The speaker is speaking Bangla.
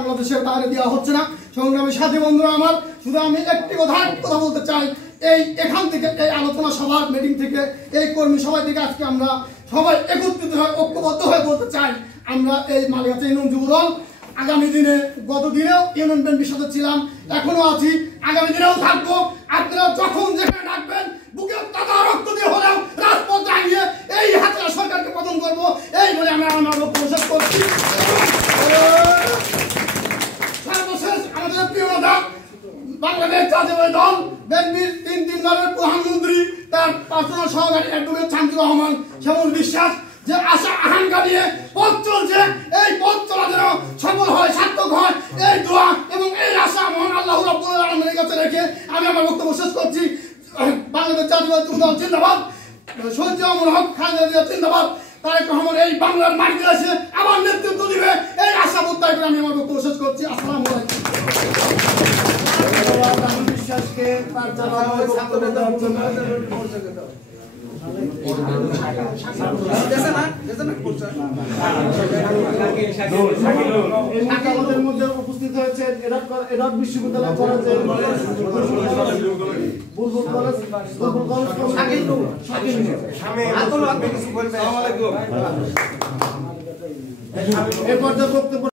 বাংলাদেশের বাইরে দেওয়া হচ্ছে না। সংগ্রামী সাথী বন্ধুরা আমার, শুধু আমি একটি কথা বলতে চাই, এখান থেকে এই আলোচনা সভার মিটিং থেকে, এই কর্মী সভা থেকে আজকে আমরা সবাই একত্রিত হয়ে ঐক্যবদ্ধ হয়ে বলতে চাই, আমরা এই মালিগাছা ইউনিয়ন যুবদল আগামী দিনে, গত দিনেও ইউনিয়ন বিএনপির সাথে ছিলাম, এখনো আছি, আগামী দিনেও থাকবো। আপনারা যখন যেখানে ডাকবেন বুকে তাজা রক্ত দিয়ে হলেও রাজপথ দাঁড়িয়ে এই হাতে সরকারকে পতন করবো, এই বলে আমরা আমার বক্তব্য শেষ করছি। সর্বশেষ আমাদের প্রিয় নেতা বাংলাদেশ জাতীয়তাবাদী দল বিএনপির তিনবারের প্রধানমন্ত্রী, তার পার্সোনাল সহকারী অ্যাডভোকেট শামসুর রহমান শ্যামল বিশ্বাস যে আশা আকাঙ্ক্ষা নিয়ে পথ চলছে, এই পথ চলা যেন সফল হয়, সার্থক হয়, এই দোয়া এবং এই আশা মহান আল্লাহ রাব্বুল আলামিনের কাছে রেখে আমি আমার বক্তব্য শেষ করছি। বাংলাদেশ জাতীয়তাবাদী দল জিন্দাবাদ, শহীদ জিয়াউল হক খালেদা জিয়া জিন্দাবাদ, তারেক রহমান এই বাংলার মাটিতে এসে আবার নেতৃত্ব দিবে, এই আশা প্রত্যাশা করে আমি আমার বক্তব্য শেষ করছি। আসসালামু আলাইকুম। বিশ্বাসকে তার আমাদের মধ্যে উপস্থিত হয়েছে এডক বিশ্ববিদ্যালয় কলেজের বুলবুল কলেজ এ পর্যায়ে বক্তব্য